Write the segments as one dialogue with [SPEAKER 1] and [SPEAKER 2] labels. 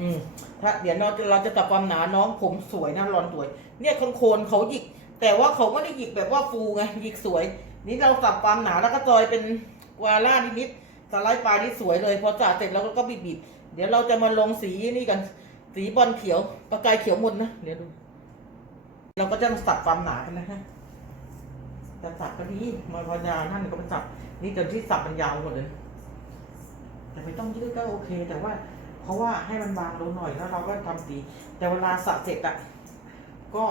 [SPEAKER 1] อืมถ้าเดี๋ยวเราจะเราจะตัดความหนาน้องผมสวยนะรอนสวย เนี่ยคนโคนเขาหยิก แต่ว่าเขาไม่ได้หยิกแบบว่าฟูไงหยิกสวย นี่เราสับความหนาแล้วก็จอยเป็นวาล่านิดๆสไลด์ปลายนี่สวยเลยพอจ่าเสร็จแล้วก็บีบๆเดี๋ยวเราจะมาลงสีนี่กัน สีบอลเขียวประกายเขียวหมดนะเดี๋ยวดู เราก็จะมาสับความหนากันนะฮะจะสับก็ดีมาพอยาวนั่นก็มาสับนี่จนที่สับมันยาวหมดเลย แต่ไม่ต้องยืดก็โอเคแต่ว่า ราะว่าให้มันบางลงหน่อยแล้วเราก็ทำสีแต่เวลาสระเสร็จอะก็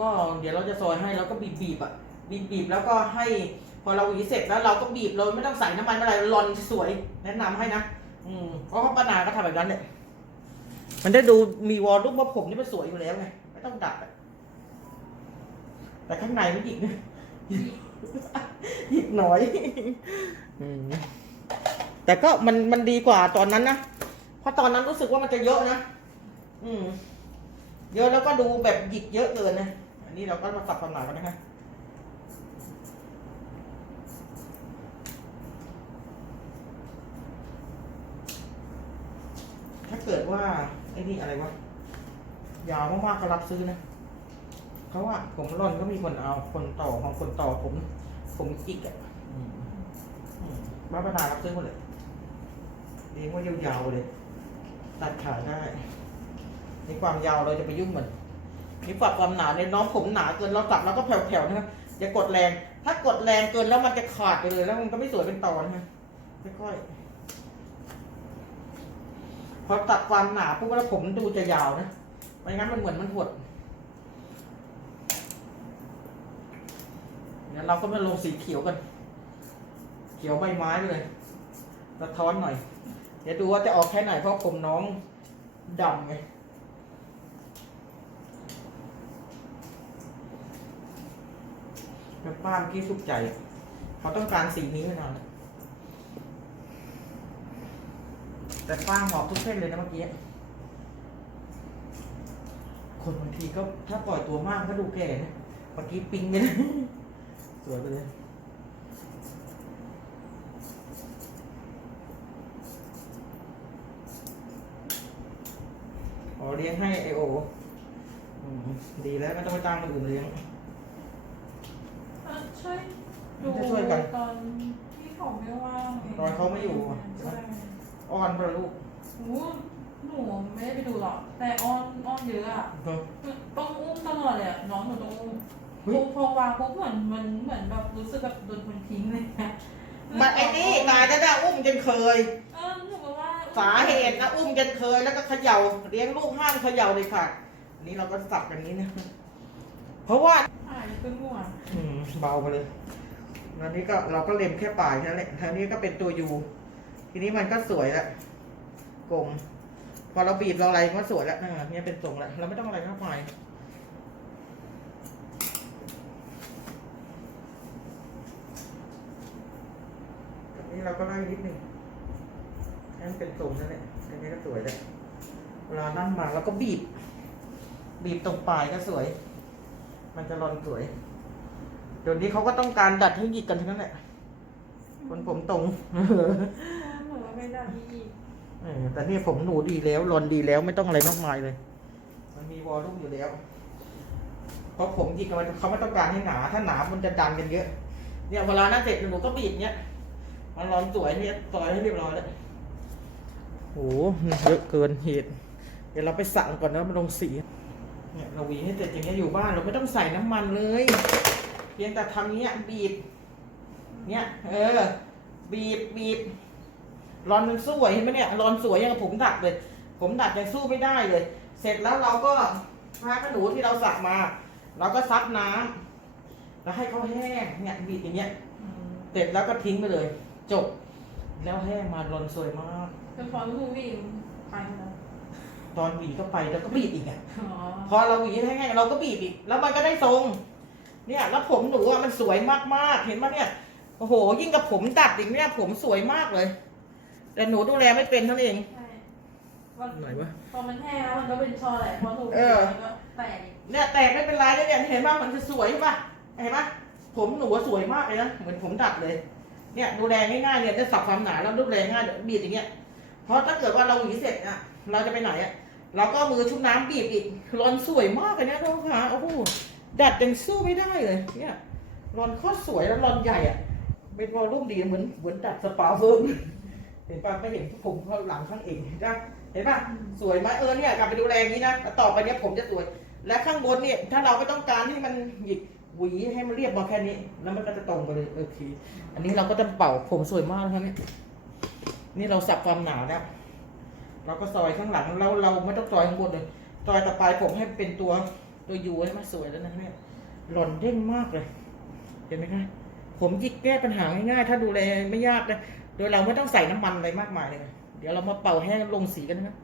[SPEAKER 1] ก็เดี๋ยวเราจะซอยให้แล้วก็บีบบีบอะบีบบีบแล้วก็ให้ พอเราหวีเสร็จแล้วเราก็บีบเราไม่ต้องใส่น้ำมันอะไรรอนสวยแนะนำให้นะอืมเพราะว่าป้านาก็ทำแบบนั้นเนี่ยมันได้ดูมีวอลลุ่มว่าผมนี่มันสวยอยู่แล้วไงไม่ต้องดัดอะแต่ข้างในมันหยิกนะหยิกหน่อยอืมแต่ก็มันมันดีกว่าตอนนั้นนะ เพราะตอนนั้นรู้สึกว่ามันจะเยอะนะ อืม เยอะแล้วก็ดูแบบหยิกเยอะเกินนะ อันนี้เราก็มาสับความหนากันนะฮะถ้าเกิดว่าไอ้นี่อะไรวะ ยาวมากๆก็รับซื้อนะเพราะว่าผมร่อนก็มีคนเอา คนต่อของคนต่อผม ผมจิกอะบ้าประดารับซื้อหมดเลยเลี้ยงไว่ายาวๆเลย ตัดขาได้ ในความยาวเราจะไปยุ่งมันนี่ฝักความหนาในยน้องผมหนาเกินเราตัดแล้วก็แผ่วๆนะครับอย่ากดแรง ถ้ากดแรงเกินแล้วมันจะขาดไปเลย แล้วมันก็ไม่สวยเป็นตอนนะค่อยๆพอตัดความหนาปุ๊บแล้วผมดูจะยาวนะไม่งั้นมันเหมือนมันหดเดี๋ยเราก็มาลงสีเขียวกัน เขียวใบไม้เลยสะท้อนหน่อย เดี๋ยวดูว่าจะออกแค่ไหนเพราะผมน้องดำไงแบบป้าเมื่อกี้สุกใจ เขาต้องการสีนี้แน่นอนแต่ป้าหอบทุกเส้นเลยนะเมื่อกี้ คนบางทีก็ถ้าปล่อยตัวมากก็ดูแก่นะ เมื่อกี้ปิงไปเลยสวยไปเลย อ๋อเลี้ยงให้ไอโออืมดีแล้วไม่ต้องไปจ้างคนอื่นเลี้ยง
[SPEAKER 2] อะช่วยดู
[SPEAKER 1] จะช่วยกัน
[SPEAKER 2] ตอนที่เขาไม่ว่าง
[SPEAKER 1] ตอนเขาไม่อยู่อะ
[SPEAKER 2] ใช่
[SPEAKER 1] อ้อนเปล่าลูก
[SPEAKER 2] โอ้หนูไม่ได้ไปดูหรอก แต่อ้อนอ้อนเยอะอะ
[SPEAKER 1] เออ
[SPEAKER 2] ต้องอุ้มตลอดเลยอะน้องหนูต้องอุ้ม
[SPEAKER 1] เฮ้ย
[SPEAKER 2] พอพอวางปุ๊บเหมือนมันเหมือนแบบรู้สึกแบบโดนคนทิ้งเลยอะ
[SPEAKER 1] มันไอ้นี่ตายจะได้อุ้มจนเคย
[SPEAKER 2] เออหนูก็ว่า
[SPEAKER 1] สาเหตุนะอุ้มจนเคยแล้วก็เขย่าเลี้ยงลูกห้ามเขย่าเลยค่ะอันนี้เราก็สับกันนี้นะ เพราะว่า
[SPEAKER 2] หายเป็นห่วง
[SPEAKER 1] อืมเบาไปเลยอันนี้ก็เราก็เล็มแค่ปลายแค่นั้นแหละทีนี้ก็เป็นตัวยูทีนี้มันก็สวยแล้วกลม พอเราบีบเราอะไรมันก็สวยแล้วอ่าเนี่ยเป็นทรงแล้วเราไม่ต้องอะไรมากมายอันนี้เราก็ไล่นิดหนึ่ง ให้มันเป็นทรงนั่นแหละอันนี้ก็สวยแล้วเวลานั่นมาเราก็บีบ บีบตรงปลายก็สวย มันจะรอนสวย เดี๋ยวนี้เขาก็ต้องการดัดให้หยิกกันทั้งนั้นแหละคนผมตรง
[SPEAKER 2] หนูไม่ได้อี
[SPEAKER 1] เออแต่นี่ผมหนูดีแล้วรอนดีแล้วไม่ต้องอะไรมากมายเลย มันมีวอลลุ่มอยู่แล้ว เพราะผมหยิกมันเขาไม่ต้องการให้หนา ถ้าหนามันจะดันกันเยอะ เนี่ยเวลาหน้าเสร็จหนูก็บีบเนี้ยมันรอนสวยเนี่ยซอยให้เรียบร้อยแล้ว โอ้โหเยอะเกินเหตุ เดี๋ยวเราไปสั่งก่อนนะมาลงสี เนี่ยเราหวีให้เสร็จอย่างเงี้ยอยู่บ้านเราไม่ต้องใส่น้ำมันเลย เพียงแต่ทำเนี้ยบีบ เนี่ยเออ บีบบีบร้อนมันสวยเห็นไหมเนี่ยร้อนสวยอย่างกับผมดัดเลย ผมดัดยังสู้ไม่ได้เลย เสร็จแล้วเราก็ผ้าขนหนูที่เราสักมา เราก็ซับน้ำแล้วให้เขาแห้งเนี่ยบีบอย่างเงี้ยเสร็จแล้วก็ทิ้งไปเลย จบ แล้วแห้งมารอนสวยมาก
[SPEAKER 2] เป็นความรู้วิ่งไปแล้ว
[SPEAKER 1] ตอนหวีก็ไปแล้วก็บีบอีกอะ
[SPEAKER 2] อ๋อ
[SPEAKER 1] พอเราหวีแห้งๆเราก็บีบอีก แล้วมันก็ได้ทรง เนี่ย แล้วผมหนูอะมันสวยมากๆ เห็นปะเนี่ย โอ้โห ยิ่งกับผมดัดอีกเนี่ย ผมสวยมากเลย แต่หนูดูแลไม่เป็นเท่านั้นเอง
[SPEAKER 2] ใช่วัน
[SPEAKER 1] ไหนวะ
[SPEAKER 2] พอมันแห้งแล้วมันก็เป็นช่อแหละพอถูก
[SPEAKER 1] เออ
[SPEAKER 2] มันก็แตกอีก
[SPEAKER 1] เนี่ยแตกไม่เป็นไรเลยเนี่ยเห็นปะมันจะสวยปะเห็นปะผมหนูอะสวยมากเลยนะเหมือนผมดัดเลย เนี่ยดูแลง่ายๆเนี่ยจะสับความหนาแล้วดูแลง่ายเดี๋ยวบีบอย่างเงี้ย เพราะถ้าเกิดว่าเราหวีเสร็จอะเราจะไปไหนอะแล้วก็มือชุบน้ำบีบอีกรอนสวยมากเลยเนี่ยน้องคะโอ้โหดัดยังสู้ไม่ได้เลยเนี่ยรอนโคตรสวยแล้วรอนใหญ่อะเป็นวอลลุ่มดีเหมือนเหมือนดัดสปาเฟิร์มเห็นป่ะไม่เห็นผมเขาหลังข้างเองนะเห็นป่ะสวยไหมเออเนี่ยกลับไปดูแลอย่างนี้นะต่อไปเนี้ยผมจะสวย และข้างบนเนี่ยถ้าเราไม่ต้องการให้มันหยิก หวีให้มันเรียบมาแค่นี้ แล้วมันก็จะตรงไปเลยโอเค อันนี้เราก็จะเป่าผมสวยมากนะครับเนี่ยนี่เราสับความหนาแล้วเราก็ซอยข้างหลังเราเราไม่ต้องซอยข้างบนเลยซอยต่อไปผมให้เป็นตัวตัวยูให้มันสวยแล้วนะเนี่ยหล่อนเด้งมากเลย เห็นไหมคะผมยิกแก้ปัญหาง่ายๆถ้าดูแลไม่ยากเลยโดยเราไม่ต้องใส่น้ำมันอะไรมากมายเลย เดี๋ยวเรามาเป่าให้งลงสีกันนะครับ